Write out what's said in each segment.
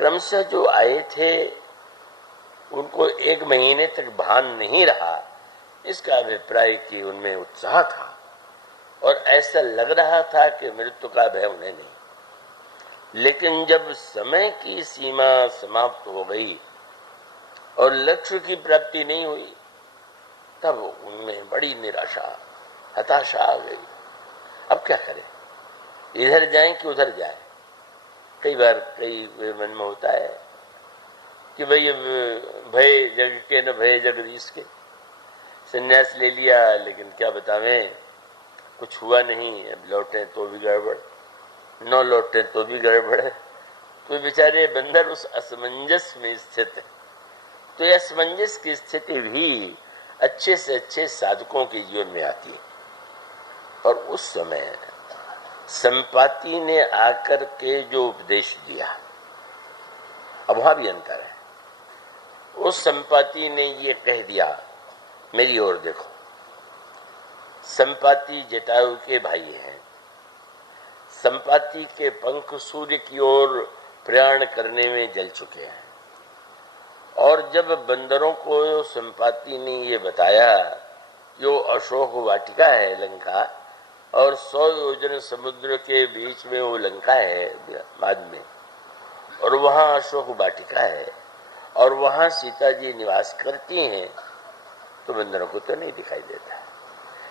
क्रमशः जो आए थे उनको 1 महीने तक भान नहीं रहा, इसका अभिप्राय कि उनमें उत्साह था और ऐसा लग रहा था कि मृत्यु का भय उन्हें नहीं। लेकिन जब समय की सीमा समाप्त हो गई और लक्ष्य की प्राप्ति नहीं हुई, तब उनमें बड़ी निराशा, हताशा आ गई। अब क्या करें, इधर जाएं कि उधर जाएं। कई बार कई मन में होता है कि भाई भय जग के न भय जगदीश के, संन्यास ले लिया लेकिन क्या बतावें, कुछ हुआ नहीं। अब लौटे तो भी गड़बड़, न लौटे तो भी गड़बड़ है। तो बेचारे बंदर उस असमंजस में स्थित है। तो यह असमंजस की स्थिति भी अच्छे से अच्छे साधकों के जीवन में आती है। और उस समय संपाति ने आकर के जो उपदेश दिया, अब वहां भी अंतर है। उस संपाति ने ये कह दिया, मेरी ओर देखो। संपाति जटायु के भाई हैं। संपाति के पंख सूर्य की ओर प्रयाण करने में जल चुके हैं। और जब बंदरों को संपाति ने ये बताया जो अशोक वाटिका है लंका, और 100 योजन समुद्र के बीच में वो लंका है बाद में, और वहां अशोक वाटिका है और वहां सीता जी निवास करती हैं, तो बंदरों को तो नहीं दिखाई देता।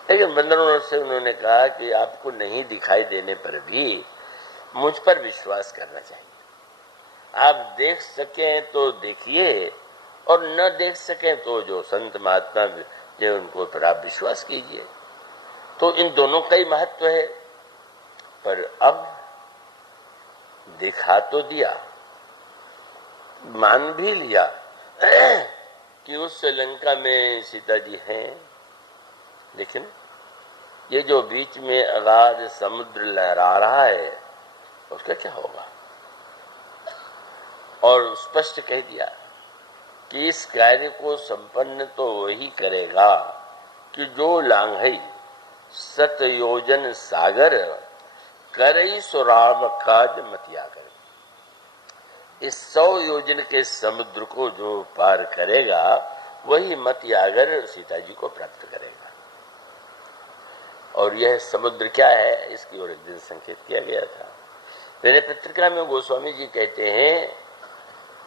लेकिन बंदरों से उन्होंने कहा कि आपको नहीं दिखाई देने पर भी मुझ पर विश्वास करना चाहिए। आप देख सकें तो देखिए और न देख सकें तो जो संत महात्मा जो उनको पर आप विश्वास कीजिए। तो इन दोनों का ही महत्व है। पर अब दिखा तो दिया, मान भी लिया कि उस लंका में सीता जी हैं, लेकिन ये जो बीच में अगाध समुद्र लहरा रहा है उसका क्या होगा। और स्पष्ट कह दिया कि इस कार्य को संपन्न तो वही करेगा कि जो लांघई 7 योजन सागर करई सुराम काज मतिया कर। इस 100 योजन के समुद्र को जो पार करेगा वही मतियागर सीता जी को प्राप्त करेगा। और यह समुद्र क्या है, इसकी ओर एक दिन संकेत किया गया था। मैंने पत्रिका में गोस्वामी जी कहते हैं,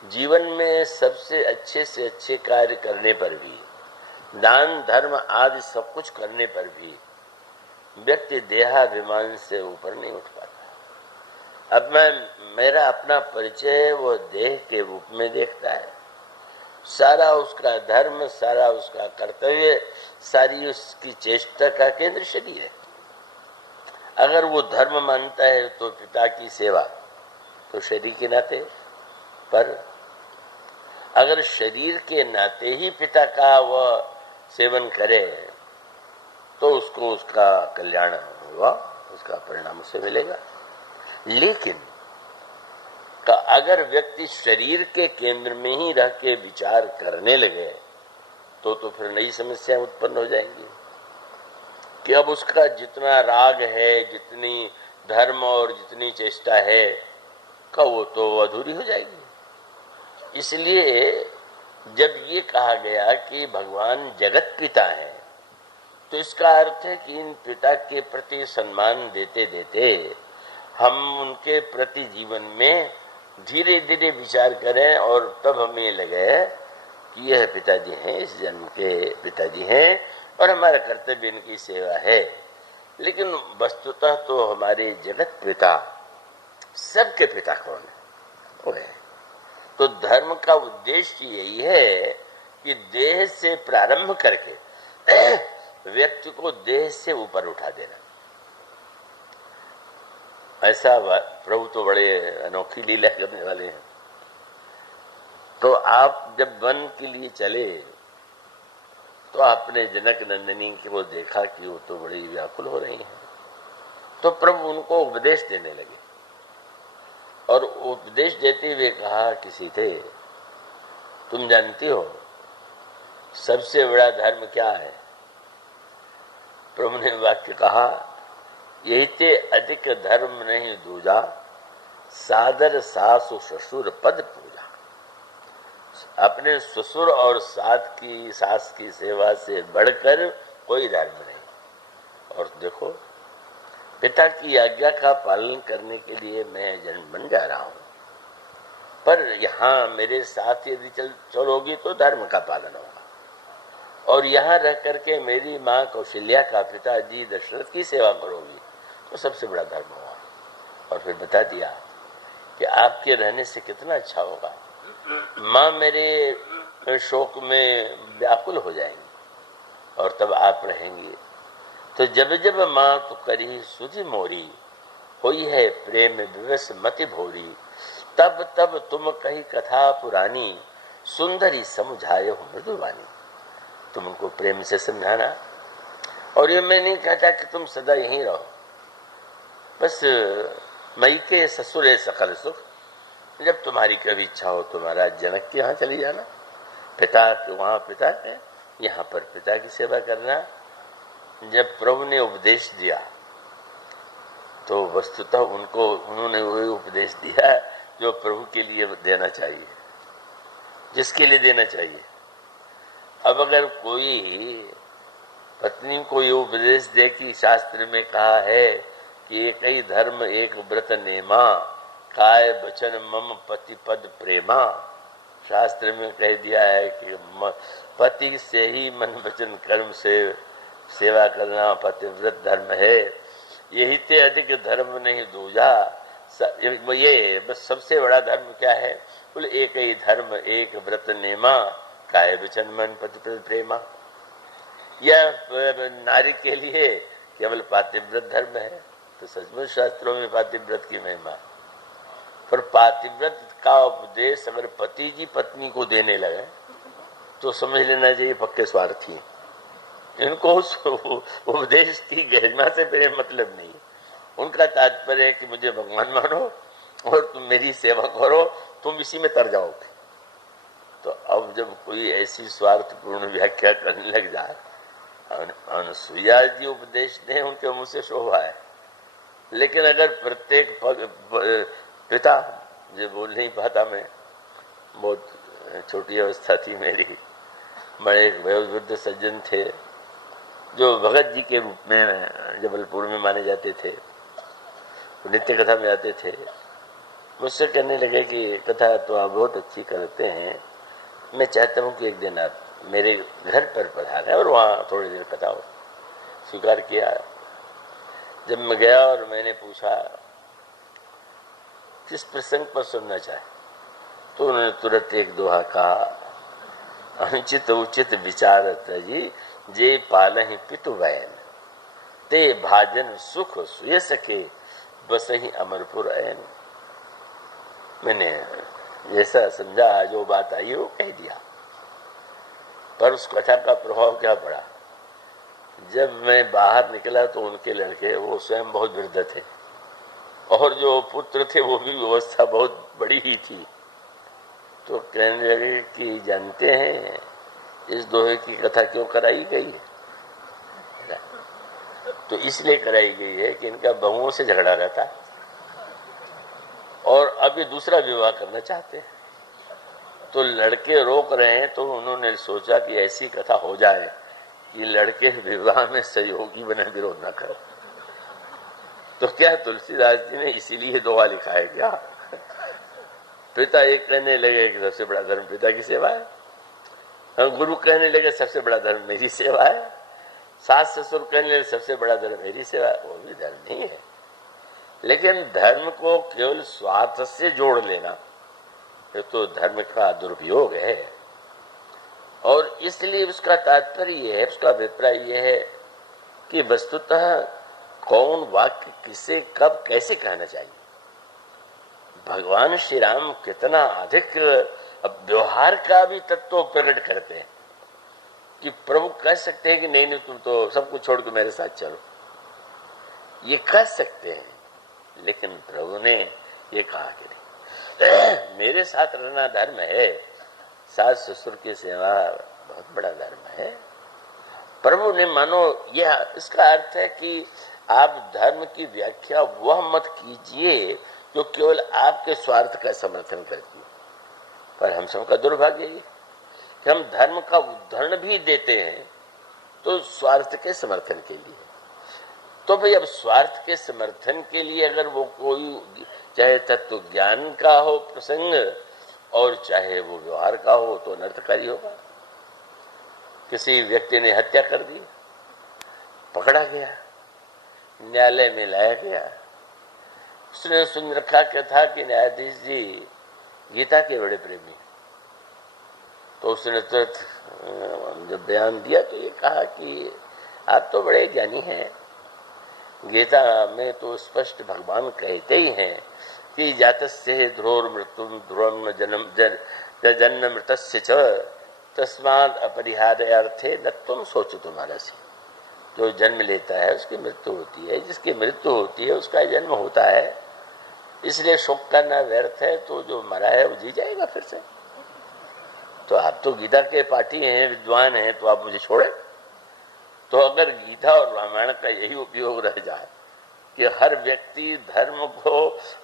जीवन में सबसे अच्छे से अच्छे कार्य करने पर भी, दान धर्म आदि सब कुछ करने पर भी व्यक्ति देहाभिमान से ऊपर नहीं उठ पाता। अब मेरा अपना परिचय वो देह के रूप में देखता है। सारा उसका धर्म, सारा उसका कर्तव्य, सारी उसकी चेष्टा का केंद्र शरीर है। अगर वो धर्म मानता है तो पिता की सेवा, तो शरीर के नाते, पर अगर शरीर के नाते ही पिता का वह सेवन करे तो उसको उसका कल्याण होगा, उसका परिणाम उसे मिलेगा। लेकिन अगर व्यक्ति शरीर के केंद्र में ही रह के विचार करने लगे तो फिर नई समस्याएं उत्पन्न हो जाएंगी कि अब उसका जितना राग है, जितनी धर्म और जितनी चेष्टा है, का वो तो अधूरी हो जाएगी। इसलिए जब ये कहा गया कि भगवान जगत पिता है, तो इसका अर्थ है कि इन पिता के प्रति सम्मान देते देते हम उनके प्रति जीवन में धीरे धीरे विचार करें और तब हमें लगे कि यह पिताजी हैं, इस जन्म के पिताजी हैं और हमारा कर्तव्य इनकी सेवा है। लेकिन वस्तुतः तो हमारे जगत पिता, सबके पिता कौन है? वो है। तो धर्म का उद्देश्य यही है कि देह से प्रारंभ करके व्यक्ति को देह से ऊपर उठा देना। ऐसा प्रभु तो बड़े अनोखी लीला करने वाले हैं। तो आप जब वन के लिए चले तो आपने जनक नंदिनी को देखा कि वो तो बड़ी व्याकुल हो रही हैं। तो प्रभु उनको उपदेश देने लगे और उपदेश देते हुए कहा किसी थे, तुम जानती हो सबसे बड़ा धर्म क्या है? प्रभु ने वाक्य कहा, यही ते अधिक धर्म नहीं दूजा, सादर सासु ससुर पद पूजा। अपने ससुर और सास की सेवा से बढ़कर कोई धर्म नहीं। और देखो, पिता की आज्ञा का पालन करने के लिए मैं जन्म बन जा रहा हूं, पर यहाँ मेरे साथ यदि चलोगी तो धर्म का पालन होगा। और यहाँ रह करके मेरी माँ कौशल्या का पिताजी दशरथ की सेवा करोगी तो सबसे बड़ा धर्म होगा। और फिर बता दिया कि आपके रहने से कितना अच्छा होगा। माँ मेरे शोक में व्याकुल हो जाएंगी और तब आप रहेंगी। तो जब जब माँ तो करी सुधि मोरी, होई है प्रेम विवश मति भोरी, तब तब तुम कही कथा पुरानी, सुंदरी समझाए हो मृदुवानी। तुम उनको प्रेम से समझाना। और ये मैं नहीं कहता कि तुम सदा यहीं रहो, बस मई के ससुरे सकल सुख। जब तुम्हारी कभी इच्छा हो तुम्हारा जनक के यहाँ चली जाना, पिता के वहाँ पिता है, यहाँ पर पिता की सेवा करना। जब प्रभु ने उपदेश दिया तो वस्तुतः उन्होंने वही उपदेश दिया जो प्रभु के लिए देना चाहिए, जिसके लिए देना चाहिए। अब अगर कोई पत्नी को ये उपदेश दे कि शास्त्र में कहा है कि एक ही धर्म एक व्रत नेमा, काय वचन मम पति पद प्रेमा, शास्त्र में कह दिया है कि पति से ही मन वचन कर्म से सेवा करना पतिव्रत धर्म है, यही ते अधिक धर्म नहीं दूजा। ये बस सबसे बड़ा धर्म क्या है? बोले एक ही धर्म एक व्रत नेमा, काय वचन मन पति पद प्रेमा। यह नारी के लिए केवल पातिव्रत धर्म है। तो सचमुच शास्त्रों में पातिव्रत की महिमा, पर पातिव्रत का उपदेश अगर पति जी पत्नी को देने लगे तो समझ लेना चाहिए पक्के स्वार्थी हैं। इनको उस उपदेश की गरिमा से मेरे मतलब नहीं। उनका तात्पर्य है कि मुझे भगवान मानो और तुम मेरी सेवा करो, तुम इसी में तर जाओगे। तो अब जब कोई ऐसी स्वार्थपूर्ण व्याख्या करने लग जाए, अनुसुईया जी उपदेश दें उनके मुंह से शोभा है, लेकिन अगर प्रत्येक पिता, जो बोल नहीं पाता मैं, बहुत छोटी अवस्था थी मेरी, बड़े एक वयोवृद्ध सज्जन थे जो भगत जी के रूप में जबलपुर में माने जाते थे, नित्य कथा में आते थे। मुझसे कहने लगे कि कथा तो आप बहुत अच्छी करते हैं, मैं चाहता हूँ कि एक दिन आप मेरे घर पर पधारें और वहाँ थोड़ी देर कथा हो। स्वीकार किया। जब मैं गया और मैंने पूछा किस प्रसंग पर सुनना चाहे, तो उन्होंने तुरंत एक दोहा कहा, अनुचित उचित विचार तजी जे पालहि पितु वैन, ते भाजन सुख सुय सके बसहि अमरपुर ऐन। मैंने जैसा समझा, जो बात आई वो कह दिया, पर उस कथा का प्रभाव क्या पड़ा? जब मैं बाहर निकला तो उनके लड़के, वो स्वयं बहुत वृद्ध थे और जो पुत्र थे वो भी व्यवस्था बहुत बड़ी ही थी, तो कहने लगे कि जानते हैं इस दोहे की कथा क्यों कराई गई है? तो इसलिए कराई गई है कि इनका बहुओं से झगड़ा रहता और अब ये दूसरा विवाह करना चाहते हैं। तो लड़के रोक रहे हैं, तो उन्होंने सोचा कि ऐसी कथा हो जाए कि लड़के विवाह में सहयोगी बने, विरोध न करें। तो क्या तुलसीदास जी ने इसीलिए दोहा लिखा है क्या? पिता एक कहने लगे कि सबसे बड़ा धर्म पिता की सेवा है, गुरु कहने लगे सबसे बड़ा धर्म मेरी सेवा है, सास ससुर कहने लगे सबसे बड़ा धर्म मेरी सेवा है। वो भी धर्म नहीं है, लेकिन धर्म को केवल स्वार्थ से जोड़ लेना ये तो धर्म का दुरुपयोग है। और इसलिए उसका तात्पर्य ये है, उसका अभिप्राय ये है कि वस्तुतः कौन वाक्य किसे कब कैसे कहना चाहिए। भगवान श्री राम कितना अधिक व्यवहार का भी तत्व प्रकट करते हैं कि प्रभु कह सकते हैं कि नहीं नहीं तुम तो सब कुछ छोड़ के मेरे साथ चलो, ये कह सकते हैं, लेकिन प्रभु ने ये कहा कि नहीं मेरे साथ रहना धर्म है, सास ससुर की सेवा बहुत बड़ा धर्म है। प्रभु ने मानो यह इसका अर्थ है कि आप धर्म की व्याख्या वह मत कीजिए जो केवल आपके स्वार्थ का समर्थन करती है। पर हम सबका दुर्भाग्य ये कि हम धर्म का उदाहरण भी देते हैं तो स्वार्थ के समर्थन के लिए। तो भाई अब स्वार्थ के समर्थन के लिए अगर वो कोई चाहे तत्व ज्ञान का हो प्रसंग और चाहे वो व्यवहार का हो तो अनर्थकारी होगा। किसी व्यक्ति ने हत्या कर दी, पकड़ा गया, न्यायालय में लाया गया, उसने सुन रखा क्या था कि न्यायाधीश जी गीता के बड़े प्रेमी। तो उसने तो जब बयान दिया तो ये कहा कि आप तो बड़े ज्ञानी हैं, गीता में तो स्पष्ट भगवान कहते ही हैं कि जातस्य ध्रुव मृत्युम ध्रुवम जन्म मृतस्य च तस्माद अपरिहार्यार्थे न तुम सोचो तुम्हारा से। जो जन्म लेता है उसकी मृत्यु होती है, जिसकी मृत्यु होती है उसका जन्म होता है, इसलिए शोक करना व्यर्थ है। तो जो मरा है वो जी जाएगा फिर से। तो आप तो गीता के पाठी हैं, विद्वान हैं, तो आप मुझे छोड़े। तो अगर गीता और रामायण का यही उपयोग रह जाए कि हर व्यक्ति धर्म को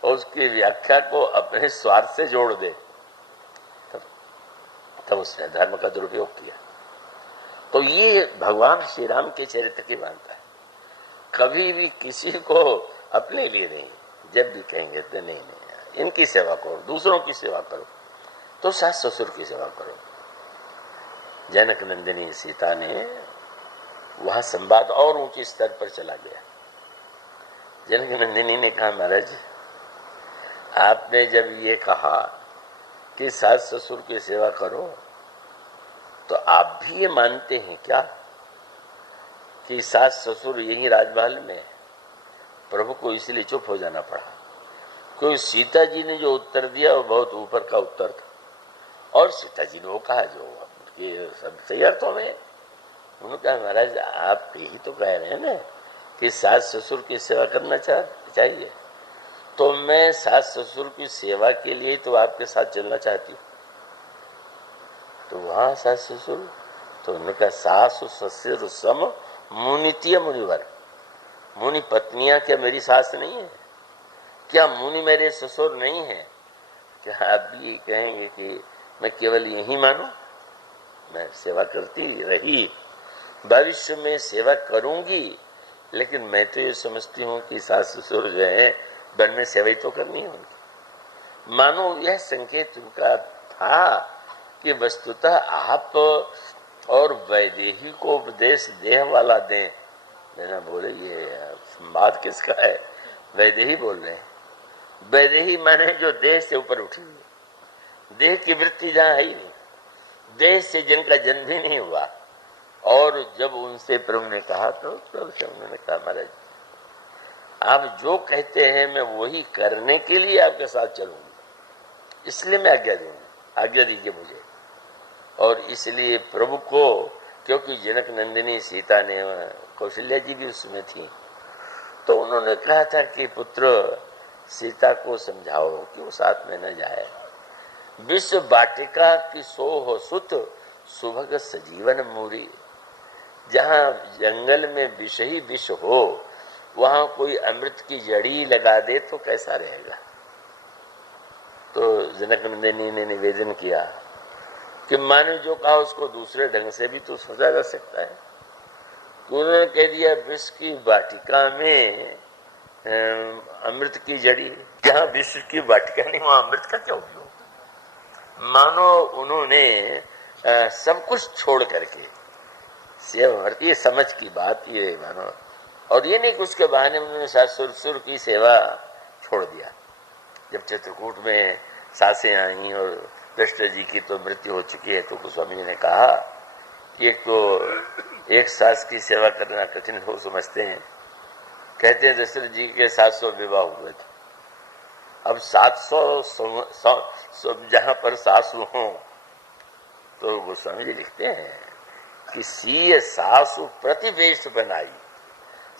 और उसकी व्याख्या को अपने स्वार्थ से जोड़ दे, तब उसने धर्म का दुरुपयोग किया। तो ये भगवान श्री राम के चरित्र की मानता है। कभी भी किसी को अपने लिए नहीं, जब भी कहेंगे तो नहीं, इनकी सेवा करो, दूसरों की सेवा करो, तो सास ससुर की सेवा करो। जनक नंदिनी सीता ने वहां संवाद और ऊंचे स्तर पर चला गया। जनक नंदिनी ने कहा, महाराज आपने जब ये कहा कि सास ससुर की सेवा करो, तो आप भी ये मानते हैं क्या कि सास ससुर यही राजमहल में? प्रभु को इसलिए चुप हो जाना पड़ा क्योंकि सीता जी ने जो उत्तर दिया वो बहुत ऊपर का उत्तर था। और सीता जी ने वो कहा जो ये सब सही अर्थों में। उन्होंने कहा, महाराज आप यही तो कह रहे हैं ना कि सास ससुर की सेवा करना चाहिए, तो मैं सास ससुर की सेवा के लिए तो आपके साथ चलना चाहती हूँ। तो वहां सास ससुर, तो उन्होंने कहा, सास ससुर सम मुनितीय मुनिवर। मुनि पत्नियां क्या मेरी सास नहीं है? क्या मुनि मेरे ससुर नहीं है? क्या आप भी कहेंगे कि मैं केवल यही मानूं? मैं सेवा करती रही, भविष्य में सेवा करूंगी, लेकिन मैं तो ये समझती हूँ कि सास ससुर जो है वन में सेवा ही तो करनी है उनकी। मानो यह संकेत उनका था कि वस्तुतः आप और वैदेही को उपदेश देह वाला दें। मैंने बोले ये संवाद किसका है? वैदेही बोल रहे हैं। वैदेही माने जो देह से ऊपर उठी हुई, देह की वृत्ति जहाँ है ही नहीं, देह से जिनका जन्म भी नहीं हुआ। और जब उनसे प्रभु ने कहा तो उन्होंने कहा, महाराज आप जो कहते हैं मैं वही करने के लिए आपके साथ चलूंगी, इसलिए मैं आज्ञा दूंगी, आज्ञा दीजिए मुझे। और इसलिए प्रभु को, क्योंकि जनक नंदिनी सीता ने, कौशल्या जी भी उसमें थी, तो उन्होंने कहा था कि पुत्र सीता को समझाओ कि वो साथ में न जाए। विश्व बाटिका की सोह सुत सुभग सजीवन मूरी। जहाँ जंगल में विष ही विष हो, वहां कोई अमृत की जड़ी लगा दे तो कैसा रहेगा? तो जनक नंदिनी ने निवेदन किया कि मानो जो कहा उसको दूसरे ढंग से भी तो सोचा जा सकता है। तो उन्होंने कह दिया, विष की वाटिका में अमृत की जड़ी, जहाँ विष की वाटिका नहीं वहां अमृत का क्या उपयोग? मानो उन्होंने सब कुछ छोड़ करके सेवा, ये समझ की बात ये मानो। और ये नहीं कि उसके बहाने उन्होंने सास ससुर की सेवा छोड़ दिया। जब चित्रकूट में सासें आई और दशरथ जी की तो मृत्यु हो चुकी है, तो गोस्वामी जी ने कहा कि एक सास की सेवा करना कठिन हो समझते हैं। कहते हैं दशरथ जी के 700 विवाह हुए थे। अब 700 जहां पर सासु हो, तो गोस्वामी जी लिखते हैं कि सीय सासु प्रतिवेश बनाई,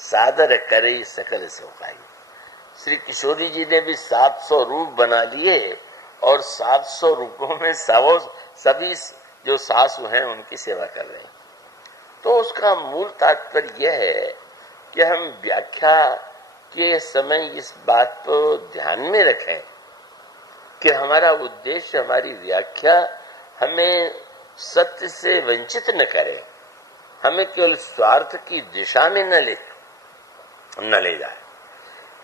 सादर करे सकल सौकाई। श्री किशोरी जी ने भी 700 रूप बना लिए और 700 रूपों में सभी जो सासु हैं उनकी सेवा कर रहे हैं। तो उसका मूल तात्पर्य यह है कि हम व्याख्या के समय इस बात को ध्यान में रखें कि हमारा उद्देश्य, हमारी व्याख्या हमें सत्य से वंचित न करे, हमें केवल स्वार्थ की दिशा में न ले जाए।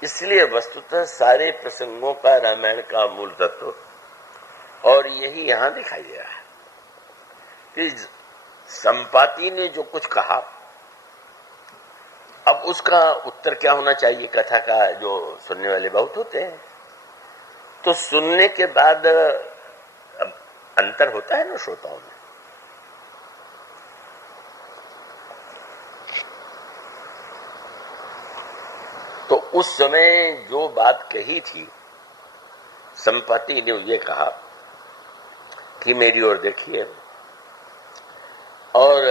इसलिए वस्तुतः सारे प्रसंगों का रामायण का मूल तत्व और यही यहां दिखाई दे रहा है कि संपाति ने जो कुछ कहा, अब उसका उत्तर क्या होना चाहिए। कथा का जो सुनने वाले बहुत होते हैं, तो सुनने के बाद अंतर होता है ना श्रोताओं में। तो उस समय जो बात कही थी, संपाति ने ये कहा कि मेरी ओर देखिए, और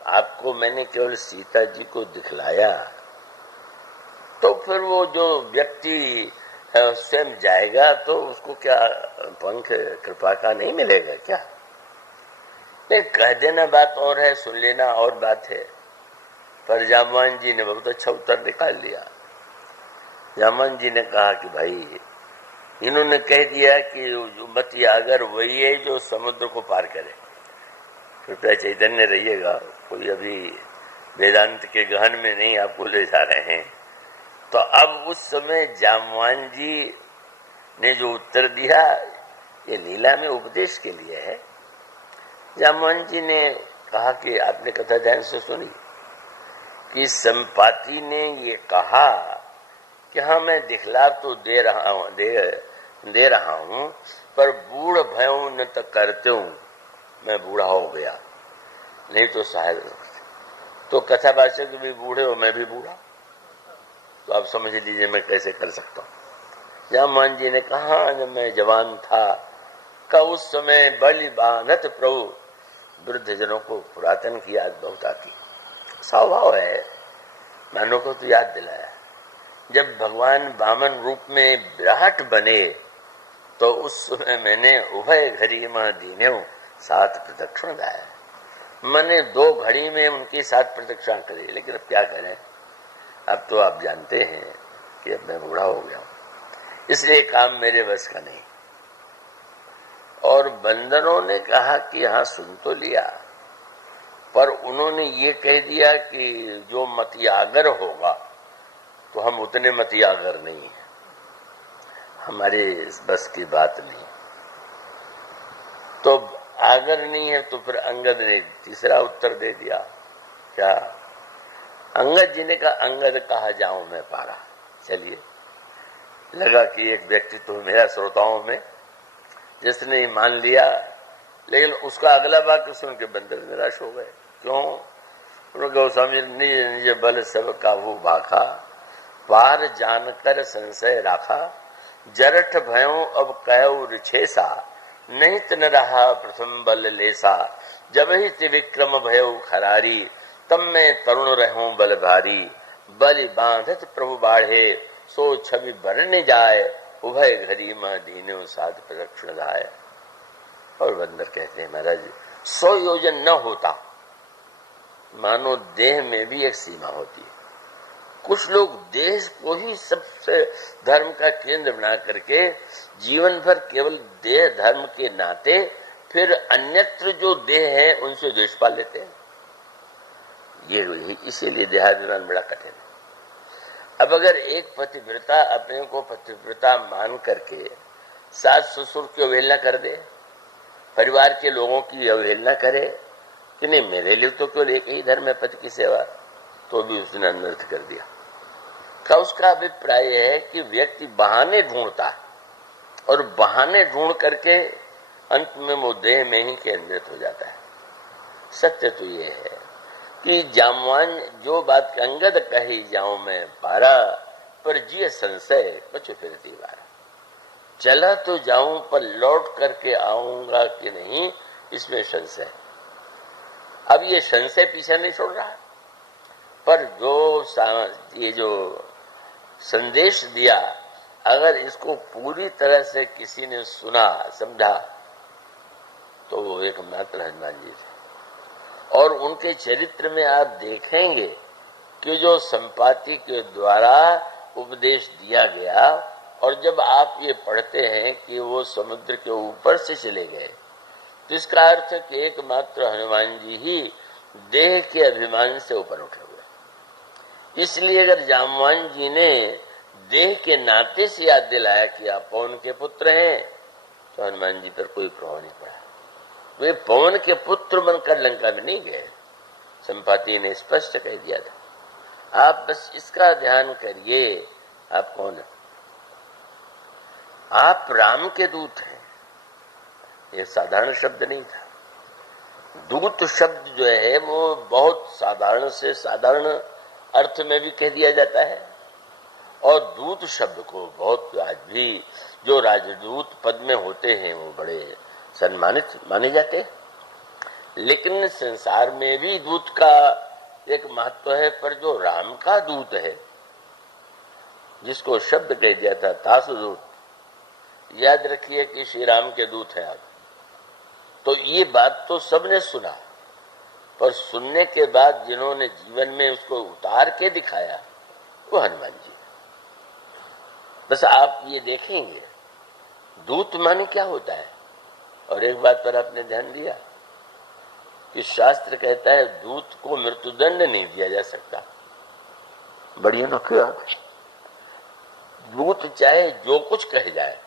आपको मैंने केवल सीता जी को दिखलाया, तो फिर वो जो व्यक्ति स्वयं जाएगा तो उसको क्या पंख कृपा का नहीं मिलेगा क्या? नहीं, कह देना बात और है, सुन लेना और बात है। पर जामवान जी ने बहुत अच्छा उत्तर निकाल लिया। जामवान जी ने कहा कि भाई, इन्होंने कह दिया कि मतियागर वही है जो समुद्र को पार करे। कृपया चैतन्य रहिएगा, कोई अभी वेदांत के गहन में नहीं आपको ले जा रहे हैं। तो अब उस समय जामवान जी ने जो उत्तर दिया, ये लीला में उपदेश के लिए है। जामवान जी ने कहा कि आपने कथा ध्यान से सुनी कि संपाति ने ये कहा कि हाँ, मैं दिखला तो दे रहा हूं, पर बूढ़ भयों न तो करते हूं, मैं बूढ़ा हो गया, नहीं तो शायद। तो कथावाचक भी बूढ़े हो, मैं भी बूढ़ा, तो आप समझ लीजिए मैं कैसे कर सकता हूं। जामवान जी ने कहा, जब मैं जवान था का उस समय बलि बांधत प्रभु, वृद्ध जनों को पुरातन की याद बहुत आती। स्वभाव है, मानो को तो याद दिलाया। जब भगवान वामन रूप में विराट बने तो उस समय मैंने उभय घड़ी में दीन्यों 7 प्रदक्षिण गाया। मैंने 2 घड़ी में उनकी 7 प्रदक्षिणा करी, लेकिन अब क्या करें, अब तो आप जानते हैं कि अब मैं बूढ़ा हो गया हूं, इसलिए काम मेरे बस का नहीं। और बंदरों ने कहा कि हाँ, सुन तो लिया, पर उन्होंने ये कह दिया कि जो मतियागर होगा, तो हम उतने मतियागर नहीं है, हमारे इस बस की बात नहीं। तो आगर नहीं है, तो फिर अंगद ने तीसरा उत्तर दे दिया। क्या? अंगद जी ने कहा, अंगद कहा जाऊं मैं पारा। चलिए, लगा कि एक व्यक्ति तो मेरा श्रोताओं में जिसने मान लिया, लेकिन उसका अगला वाक्य सुन के बंदर निराश हो गए। क्यों? उन्होंने गोस्वामी निज निज बल सब काबू भाखा, पार जानकर संशय राखा, जरठ भयों अब कहो रिछेसा, नहीं तन रहा प्रथम बल लेसा, जब ही त्रिविक्रम भयो खरारी, तब मैं तरुण रहूं बल भारी, बलि बांधत प्रभु बाढ़े, सो छवि बरने जाए, उभय घड़ी मां दीन्यों 7 प्रदक्षिण गाए। और बंदर कहते हैं, महाराज 100 योजन न होता, मानो देह में भी एक सीमा होती है। कुछ लोग देह को ही सबसे धर्म का केंद्र बना करके जीवन भर केवल देह धर्म के नाते फिर अन्यत्र जो देह है उनसे द्वेष पा लेते हैं। ये इसीलिए देहाभिमान बड़ा कठिन है। अब अगर एक पतिव्रता अपने को पतिव्रता मान करके सास ससुर की अवहेलना कर दे, परिवार के लोगों की अवहेलना करे कि नहीं मेरे लिए तो केवल एक ही धर्म है पति की सेवा, तो भी उसने अनर्थ कर दिया। का उसका अभिप्राय है कि व्यक्ति बहाने ढूंढता है और बहाने ढूंढ करके अंत में वो देह में ही केंद्रित हो जाता है। सत्य तो ये है कि जामवान जो बात अंगद कही जाऊं मैं पारा, पर जिय संशय बचे फिरती बारा। चला तो जाऊं पर लौट करके आऊंगा कि नहीं, इसमें संशय। अब ये संशय पीछे नहीं छोड़ रहा, पर ये जो संदेश दिया, अगर इसको पूरी तरह से किसी ने सुना समझा, तो वो एकमात्र हनुमान जी थे। और उनके चरित्र में आप देखेंगे कि जो संपाति के द्वारा उपदेश दिया गया, और जब आप ये पढ़ते हैं कि वो समुद्र के ऊपर से चले गए, तो इसका अर्थ है कि एकमात्र हनुमान जी ही देह के अभिमान से ऊपर उठे हुए। इसलिए अगर जामवान जी ने देह के नाते से याद दिलाया कि आप पवन के पुत्र हैं, तो हनुमान जी पर कोई प्रभाव नहीं पड़ा। वे पवन के पुत्र बनकर लंका में नहीं गए, संपाति ने स्पष्ट कह दिया था। आप बस इसका ध्यान करिए, आप कौन है? आप राम के दूत हैं। ये साधारण शब्द नहीं था। दूत शब्द जो है वो बहुत साधारण से साधारण अर्थ में भी कह दिया जाता है, और दूत शब्द को बहुत आज भी जो राजदूत पद में होते हैं वो बड़े सम्मानित माने जाते हैं। लेकिन संसार में भी दूत का एक महत्व है, पर जो राम का दूत है, जिसको शब्द कह दिया था दासदूत, याद रखिए कि श्री राम के दूत हैं आप। तो ये बात तो सबने सुना, पर सुनने के बाद जिन्होंने जीवन में उसको उतार के दिखाया वो हनुमान जी। बस आप ये देखेंगे दूत माने क्या होता है। और एक बात पर आपने ध्यान दिया कि शास्त्र कहता है दूत को मृत्युदंड नहीं दिया जा सकता। बड़ी अनोखी बात है। दूत चाहे जो कुछ कह जाए,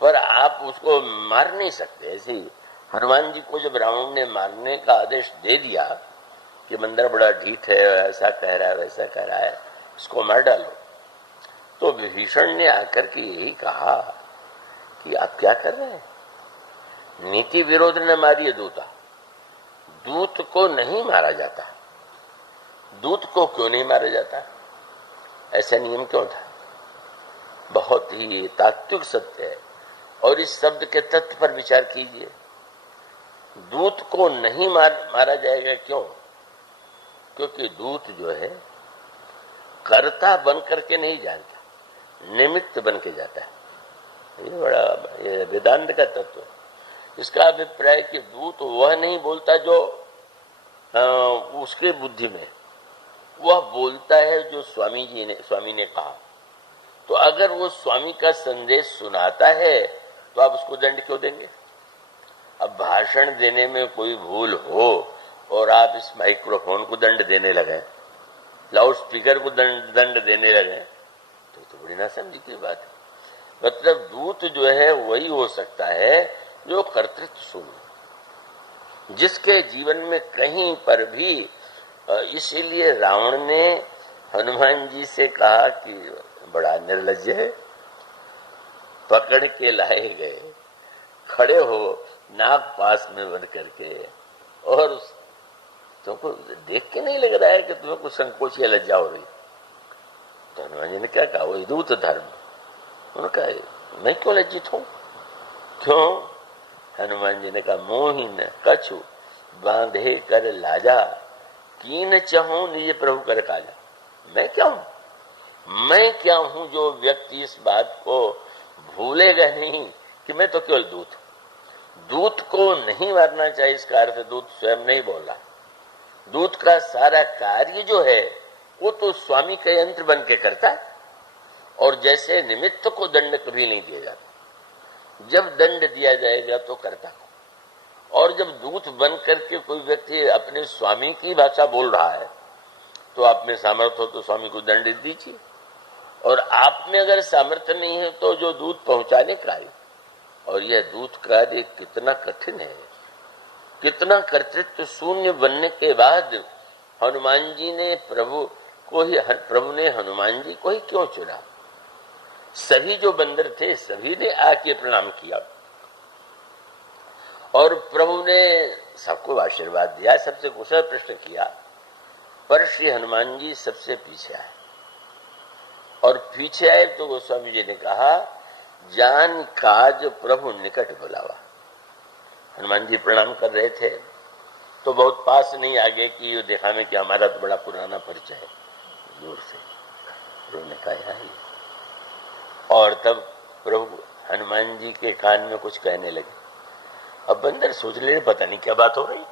पर आप उसको मार नहीं सकते। ऐसे ही हनुमान जी को जब रावण ने मारने का आदेश दे दिया कि बंदर बड़ा ढीठ है, ऐसा कह रहा है वैसा कह रहा है, इसको मार डालो, तो विभीषण ने आकर के यही कहा कि आप क्या कर रहे हैं? नीति विरोध न मारिए दूता। दूत को नहीं मारा जाता। दूत को क्यों नहीं मारा जाता? ऐसा नियम क्यों था? बहुत ही तात्विक सत्य है। और इस शब्द के तत्व पर विचार कीजिए। दूत को नहीं मारा जाएगा, क्यों? क्योंकि दूत जो है कर्ता बन करके नहीं जानता, निमित्त बन के जाता है। ये बड़ा ये वेदांत का तत्व है। इसका अभिप्राय कि दूत वह नहीं बोलता जो उसके बुद्धि में, वह बोलता है जो स्वामी ने कहा। तो अगर वो स्वामी का संदेश सुनाता है तो आप उसको दंड क्यों देंगे? अब भाषण देने में कोई भूल हो और आप इस माइक्रोफोन को दंड देने लगे, लाउड स्पीकर को दंड देने लगे, तो बड़ी नासमझी की बात है। मतलब दूत जो है वही हो सकता है जो कर्तृत्व सुने, जिसके जीवन में कहीं पर भी। इसीलिए रावण ने हनुमान जी से कहा कि बड़ा निर्लज्ज है, पकड़ के लाए गए, खड़े हो नाक पास में बंद करके, और तुमको देख के नहीं लग रहा है कि तुम्हें कुछ संकोच या लज्जा हो रही? तो हनुमान जी ने क्या कहा? वो दूत धर्म। उन्होंने कहा मैं क्यों लज्जित हूं? क्यों? हनुमान जी ने कहा मोहिन कछु बांधे कर लाजा, कीन चाहूं निज प्रभु कर काजा। मैं क्या हूं? मैं क्या हूं जो व्यक्ति इस बात को भूलेगा नहीं कि मैं तो केवल दूत हूं। दूत को नहीं मारना चाहिए, इसका अर्थ दूत स्वयं नहीं बोल रहा। दूत का सारा कार्य जो है वो तो स्वामी का यंत्र बन के करता है। और जैसे निमित्त को दंड कभी नहीं दिया जाता, जब दंड दिया जाएगा तो करता। और जब दूत बन करके कोई व्यक्ति अपने स्वामी की भाषा बोल रहा है, तो आप में सामर्थ्य हो तो स्वामी को दंड दीजिए, और आप में अगर सामर्थ्य नहीं है तो जो दूत पहुंचाने का है। और यह दूत कार्य कितना कठिन है, कितना कर्तृत्व शून्य बनने के बाद हनुमान जी ने प्रभु ने हनुमान जी को ही क्यों चुना? सभी जो बंदर थे सभी ने आके प्रणाम किया, और प्रभु ने सबको आशीर्वाद दिया, सबसे कुशल प्रश्न किया, पर श्री हनुमान जी सबसे पीछे आए। और पीछे आए तो गोस्वामी जी ने कहा जान काज प्रभु निकट बुलावा। हनुमान जी प्रणाम कर रहे थे तो बहुत पास नहीं आगे कि ये देखा में कि हमारा तो बड़ा पुराना परिचय है, दूर से प्रभु ने कहा है। और तब प्रभु हनुमान जी के कान में कुछ कहने लगे। अब बंदर सोच ले पता नहीं क्या बात हो रही,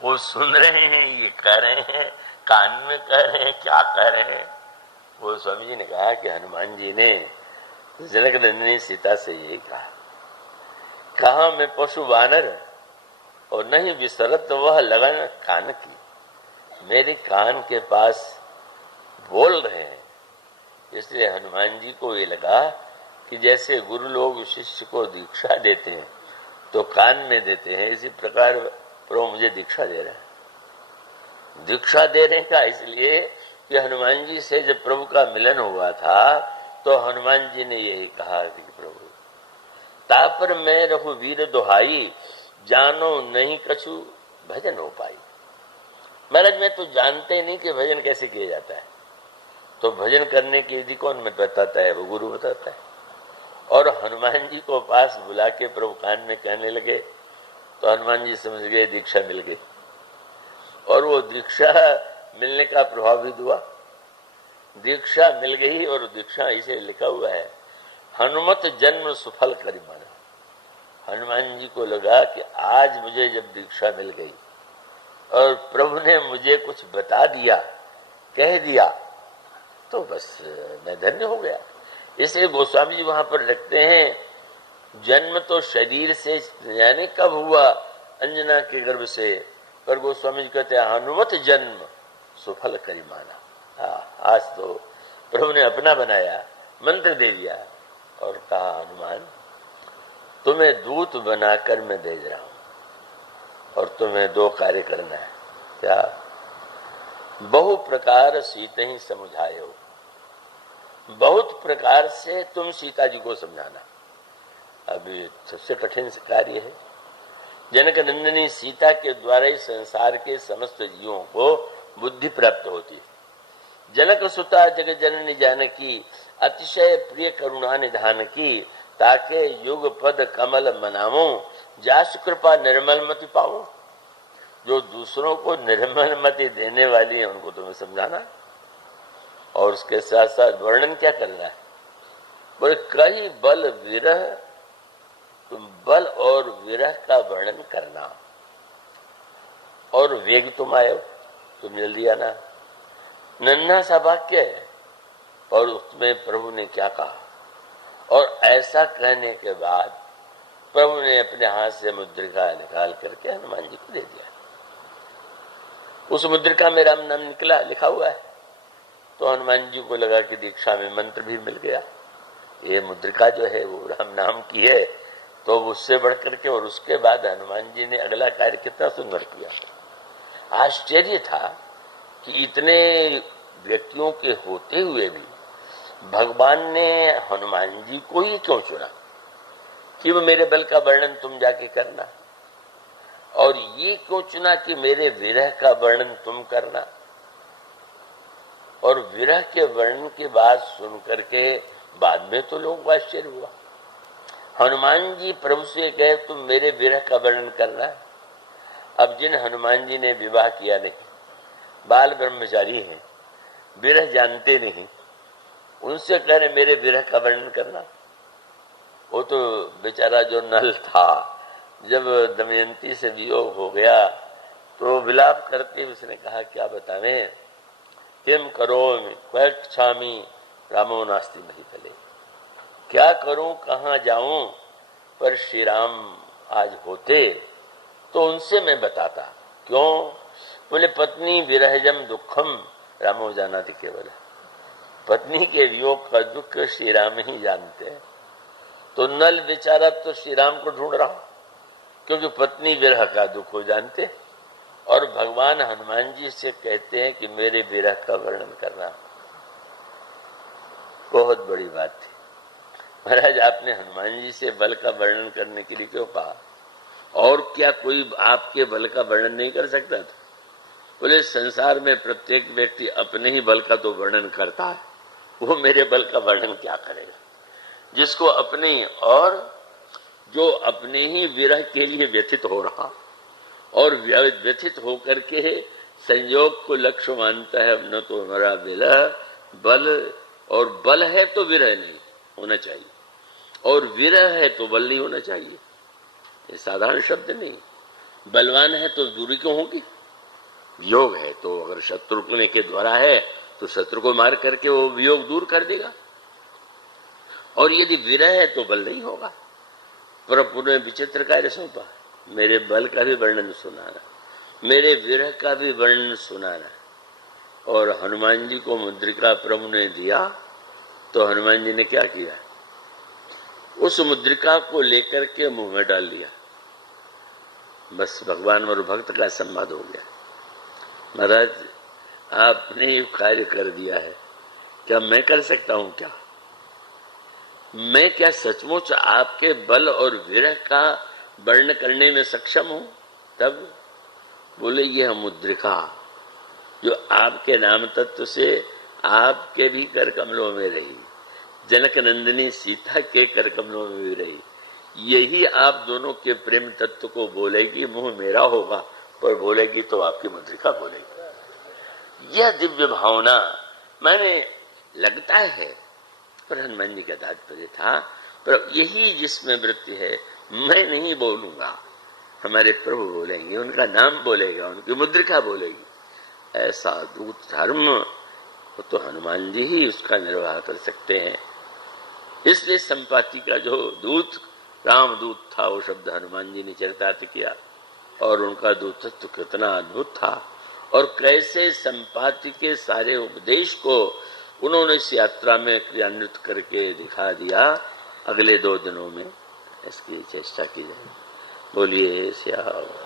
वो सुन रहे हैं, ये कह रहे हैं, कान में कह रहे हैं, क्या कह रहे हैं? वो स्वामी जी ने कहा कि हनुमान जी ने जनक नंदिनी सीता से यही कहा मैं पशु वानर और नहीं विसरत वह लगन कान की। मेरे कान के पास बोल रहे हैं, इसलिए हनुमान जी को ये लगा कि जैसे गुरु लोग शिष्य को दीक्षा देते हैं तो कान में देते हैं, इसी प्रकार प्रभु मुझे दीक्षा दे रहे हैं। दीक्षा देने का इसलिए कि हनुमान जी से जब प्रभु का मिलन हुआ था तो हनुमान जी ने यही कहा कि प्रभु तापर मैं रघुवीर दुहाई जानो नहीं कछु भजन हो पाई। महाराज मैं तो जानते नहीं कि भजन कैसे किया जाता है, तो भजन करने की विधि कौन में बताता है? वो गुरु बताता है। और हनुमान जी को पास बुला के प्रभु कान में कहने लगे तो हनुमान जी समझ गए दीक्षा मिल गई, और वो दीक्षा मिलने का प्रभाव भी हुआ। दीक्षा मिल गई और दीक्षा इसे लिखा हुआ है हनुमत जन्म सुफल करी माना। हनुमान जी को लगा कि आज मुझे जब दीक्षा मिल गई और प्रभु ने मुझे कुछ बता दिया, कह दिया, तो बस मैं धन्य हो गया। इसलिए गोस्वामी जी वहां पर लिखते हैं जन्म तो शरीर से यानी कब हुआ? अंजना के गर्भ से, पर गोस्वामी जी कहते हैं हनुमत जन्म सुफल करी माना। आज तो प्रभु ने अपना बनाया, मंत्र दे दिया और कहा हनुमान तुम्हें दूत बनाकर मैं भेज रहा हूं और तुम्हें दो कार्य करना है। क्या? बहु प्रकार सीते ही समझायो, बहुत प्रकार से तुम सीता जी को समझाना। अभी सबसे कठिन कार्य है। जनक नंदिनी सीता के द्वारा ही संसार के समस्त जीवों को बुद्धि प्राप्त होती है। जनक सुता जग जननी जानकी अतिशय प्रिय करुणा निधान की, ताके युग पद कमल मनावो जास कृपा निर्मल मति पाओ। जो दूसरों को निर्मल मति देने वाली है उनको तुम्हें समझाना, और उसके साथ साथ वर्णन क्या करना है? बोले कई बल विरह, तुम बल और विरह का वर्णन करना, और वेग तुम आए, तुम जल्दी आना। नन्हा सा वाक्य है और उसमें प्रभु ने क्या कहा, और ऐसा कहने के बाद प्रभु ने अपने हाथ से मुद्रिका निकाल करके हनुमान जी को दे दिया। उस मुद्रिका में राम नाम निकला, लिखा हुआ है। तो हनुमान जी को लगा कि दीक्षा में मंत्र भी मिल गया, ये मुद्रिका जो है वो राम नाम की है। तो उससे बढ़ करके और उसके बाद हनुमान जी ने अगला कार्य कितना सुंदर किया। आश्चर्य था कि इतने व्यक्तियों के होते हुए भी भगवान ने हनुमान जी को ही क्यों चुना कि वो मेरे बल का वर्णन तुम जाके करना, और ये क्यों चुना कि मेरे विरह का वर्णन तुम करना। और विरह के वर्णन की बात सुन करके बाद में तो लोग आश्चर्य हुआ। हनुमान जी प्रभु से कहे तुम मेरे विरह का वर्णन करना। अब जिन हनुमान जी ने विवाह किया नहीं, बाल ब्रह्मचारी हैं, विरह जानते नहीं, उनसे कह रहे मेरे विरह का वर्णन करना। वो तो बेचारा जो नल था, जब दमयंती से वियोग हो गया तो विलाप करके उसने कहा क्या बतावें, किम करो क्वक्षामी रामो नास्ति नहीं पले, क्या करूं कहाँ जाऊं, पर श्री राम आज होते तो उनसे मैं बताता। क्यों? बोले पत्नी विरहजम दुखम रामो जाना थी केवल, पत्नी के वियोग का दुख श्री राम ही जानते हैं। तो नल बेचारा तो श्री राम को ढूंढ रहा, क्योंकि पत्नी विरह का दुख हो जानते, और भगवान हनुमान जी से कहते हैं कि मेरे विरह का वर्णन करना। बहुत बड़ी बात थी। महाराज आपने हनुमान जी से बल का वर्णन करने के लिए क्यों कहा? और क्या कोई आपके बल का वर्णन नहीं कर सकता था? बोले संसार में प्रत्येक व्यक्ति अपने ही बल का तो वर्णन करता है, वो मेरे बल का वर्णन क्या करेगा? जिसको अपने और जो अपने ही विरह के लिए व्यथित हो रहा और व्यथित होकर के संयोग को लक्ष्य मानता है, न तो हमारा विरह बल, और बल है तो विरह नहीं होना चाहिए, और विरह है तो बल नहीं होना चाहिए। ये साधारण शब्द नहीं। बलवान है तो दूरी क्यों होगी? वियोग है तो अगर शत्रुघ्न के द्वारा है तो शत्रु को मार करके वो वियोग दूर कर देगा, और यदि विरह है तो बल नहीं होगा। प्रभु ने विचित्र कार्य सौंपा, मेरे बल का भी वर्णन सुनाना, मेरे विरह का भी वर्णन सुनाना। और हनुमान जी को मुद्रिका प्रभु ने दिया तो हनुमान जी ने क्या किया, उस मुद्रिका को लेकर के मुंह में डाल लिया। बस भगवान और भक्त का संवाद हो गया। महाराज आपने ये कार्य कर दिया है, क्या मैं कर सकता हूं? क्या मैं क्या सचमुच आपके बल और विरह का वर्ण करने में सक्षम हूं? तब बोले ये मुद्रिका जो आपके नाम तत्व से आपके भी कर कमलों में रही, जनक नंदिनी सीता के कर कमलों में भी रही, यही आप दोनों के प्रेम तत्व को बोलेगी। मुंह मेरा होगा पर बोलेगी तो आपकी मुद्रिका बोलेगी। यह दिव्य भावना माने लगता है, पर हनुमान जी का तात्पर्य था, पर यही जिसमें वृत्ति है, मैं नहीं बोलूंगा, हमारे प्रभु बोलेंगे, उनका नाम बोलेगा, उनकी मुद्रिका बोलेगी। ऐसा दूत धर्म वो तो हनुमान जी ही उसका निर्वाह कर सकते हैं। इसलिए संपाति का जो दूत रामदूत था वो शब्द हनुमान जी ने चरितार्थ किया, और उनका दूतत्व कितना अद्भुत था, और कैसे संपाति के सारे उपदेश को उन्होंने इस यात्रा में क्रियान्वित करके दिखा दिया। अगले 2 दिनों में इसकी चेष्टा की जाए। बोलिए श्याम।